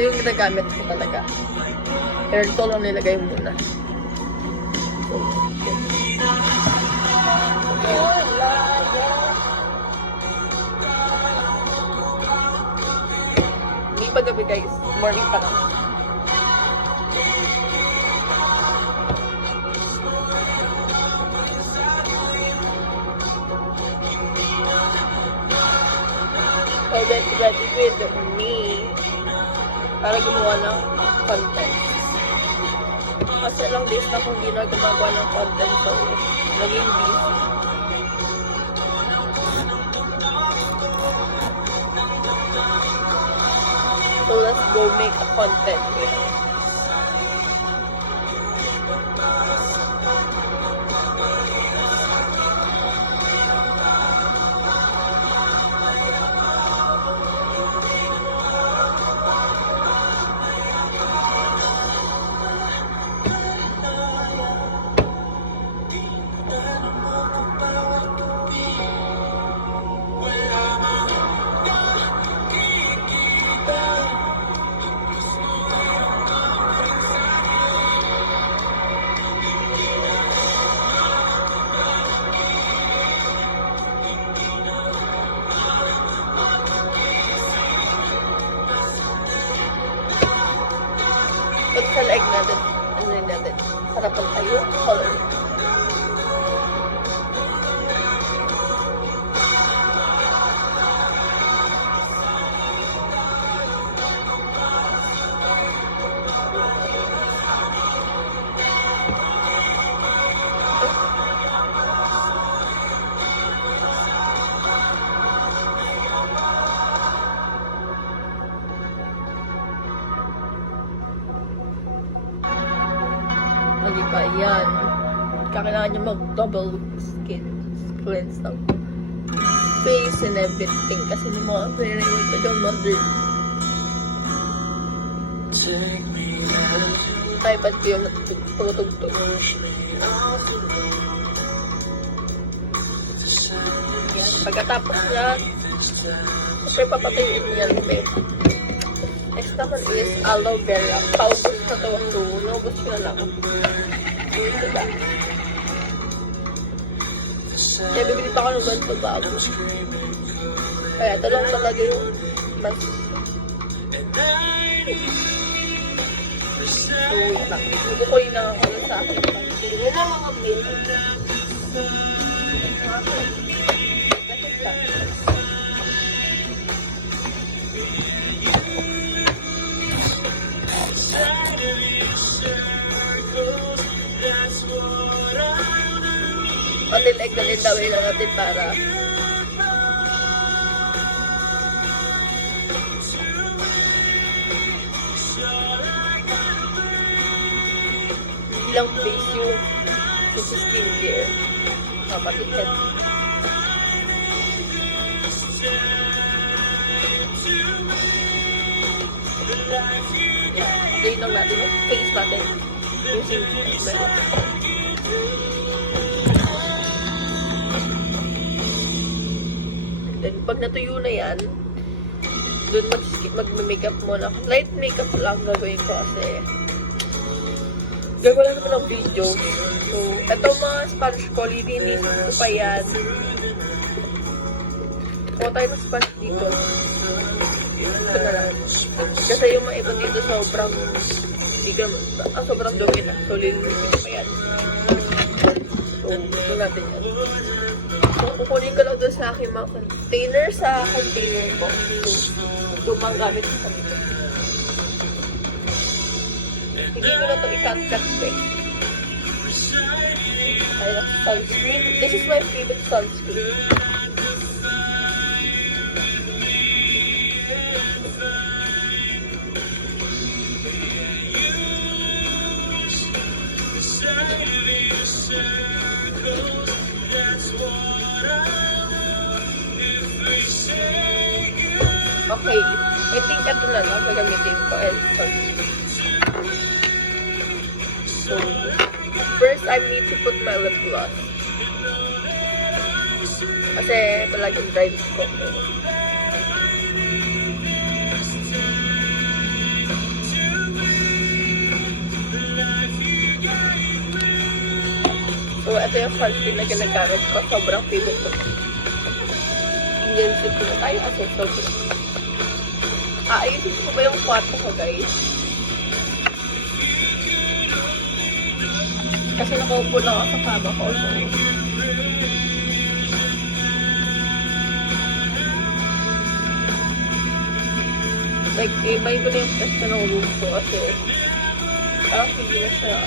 Ito yung ginagamit ko talaga. Pero ito lang nilagay muna. So, hindi pa gabi guys. Morning pa lang. So that's ready with me para gumawa ng content. Kasi lang days na kung hindi na gumagawa ng content, so naging busy. So let's go make a content here. Pag sa leg natin, ano rin natin, harapan tayo, color. Hindi pa, yan. Kailangan nyo mag-double skin cleanse ng face and everything kasi may mga very pa dyan under. Ay, ba't ko yung pagtugtog? Yan. Pagkatapos yan, siyempre papatayuin nyo yan, be. Next naman is aloe vera. Powder na to. So, nabos ko na lang. Diba? Kaya bibili pa ako ng ganito bago. Kaya ito lang talaga yung mas... So, wait lang. Bukukunin na ako sa akin. Yan ang mga milk. Leg na lindawin na natin para ilang face yung skincare kapatid head. Yeah, ngayon lang natin yung face natin using then, pag natuyo na yan, doon mag-makeup muna. Light makeup lang gagawin ko kasi gagawa lang naman ng video. So, ito mga sponge ko, lilinis ko pa yan. Kuha tayo ng sponge dito. Ito na lang. Kasi yung mga iba dito sobrang dumi na. So, lilinis ko pa yan. So, ito natin yan. So, kukunin ko lang doon sa aking mga container ko. So, gamit ko sa dito. Hindi ko na ito i-cut-cut ko eh. Ayun, sunscreen. This is my favorite sunscreen. Okay, I think ito na lang gagamitin ko and sunscreen. So, first I need to put my lip gloss. Kasi palaging dry lips ko. So, ito yung sunscreen na ginagamit ko. Sobrang favorite ko. Indian soup na tayo kasi sobrang. Ayusin ko ba yung kwarto ko, guys? Kasi nakaupo lang ako sa kama ko. So, like, ibay ko na yung pesta ng room ko kasi parang hindi na siya,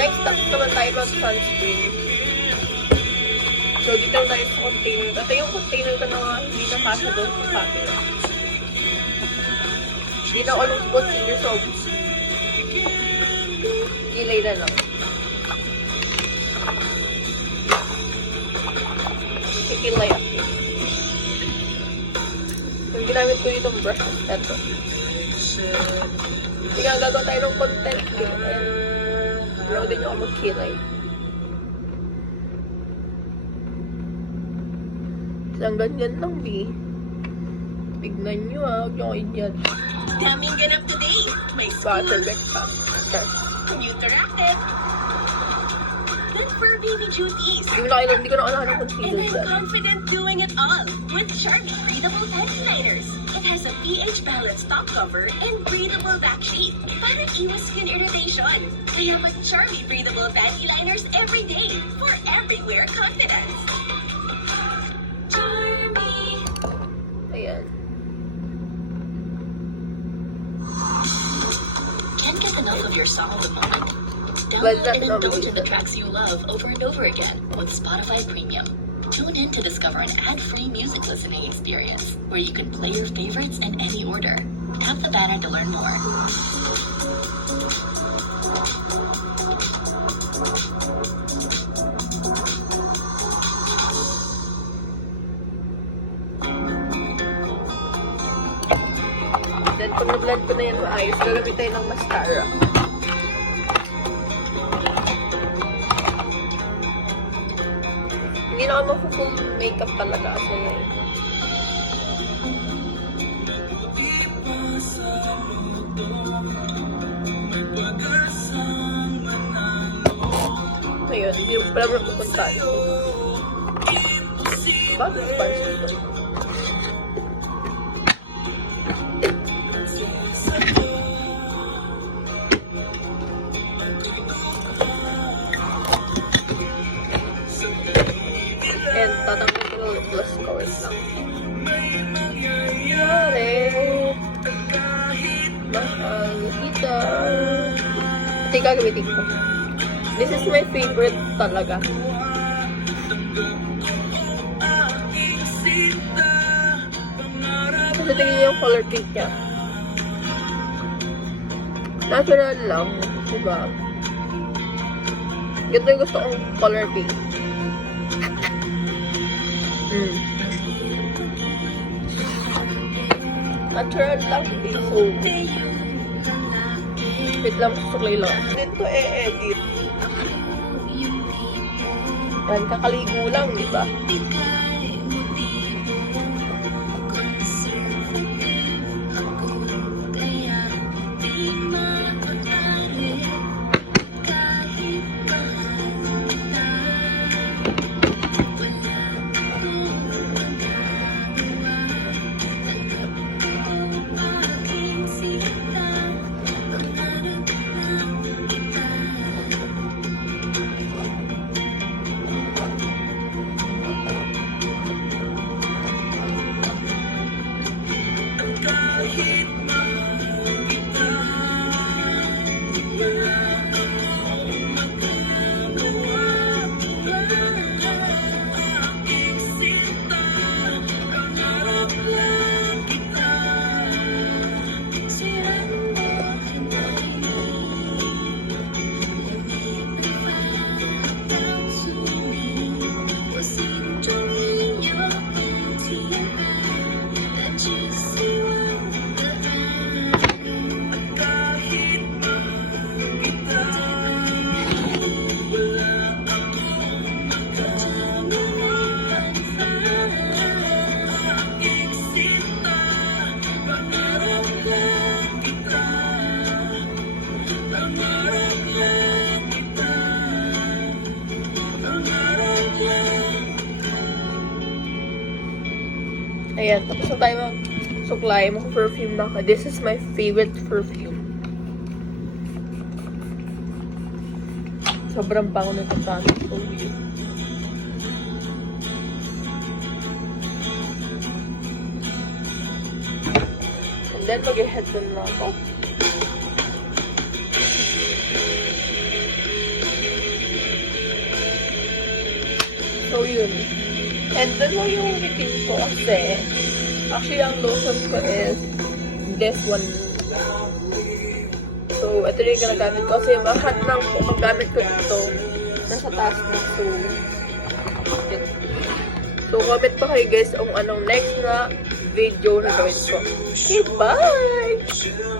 next step naman tayo mag-sunscreen. So, dito tayo sa container. Ito yung container ko na hindi na kasha doon sa camera. Hindi na ako nag-consider, so gilay na lang. Kikilay ako. Yung ginamit ko ditong brush, ito. Sige, gagawa tayo ng content. And wala din ako magkilay. Isang ganyan lang, B. Tignan nyo, huwag nyo kayo dyan. Daming ganap today. May Butterbeck pa. Okay. new interactive. Good for baby duties. Hindi ko na alam ng And concealer I'm dyan. confident doing it all with Charmy Breathable Panty Liners. It has a pH balanced top cover and breathable back sheet para iwas skin irritation. Kaya mag Charmy Breathable Panty Liners every day for everywhere confidence. Charmy. Ayan. Can't get enough of your song of the moment. Like Download that, and no, indulge in the really. tracks you love over and over again with Spotify Premium. Tune in to discover an ad-free music listening experience where you can play your favorites in any order. Tap the banner to learn more. Then, pag na-blend ko na yan maayos, gagamit tayo ng mascara. Hindi na ako mag-full makeup talaga kasi ayun, hindi ko pala mo pupuntahan. Bakit sponge dito? And tatanggal ko yung lip gloss ko. Wait lang. Yari. Mahal. Kita. Ito yung gagamitin ko. This is my favorite talaga. Kasi tingin niyo yung color pink niya. Natural lang. Diba? Ganito yung gusto kong color pink. Natural lang. So, wait lang, suklay lang. Dito e-edit. Yan, kakaligo lang, diba? Ayan, tapos na tayo mag-suklay. Mag-perfume na ako. This is my favorite perfume. Sobrang bango nito, promise. So weird. And then, mag-headband na ako. So, yun. And then, mo yung routine ko kasi, actually, ang lotion ko is this one. So, ito rin yung ginagamit ko kasi lahat ng magamit ko dito nasa taas na. So, yun. So, comment pa kayo guys kung anong next na video na gawin ko. Okay, bye!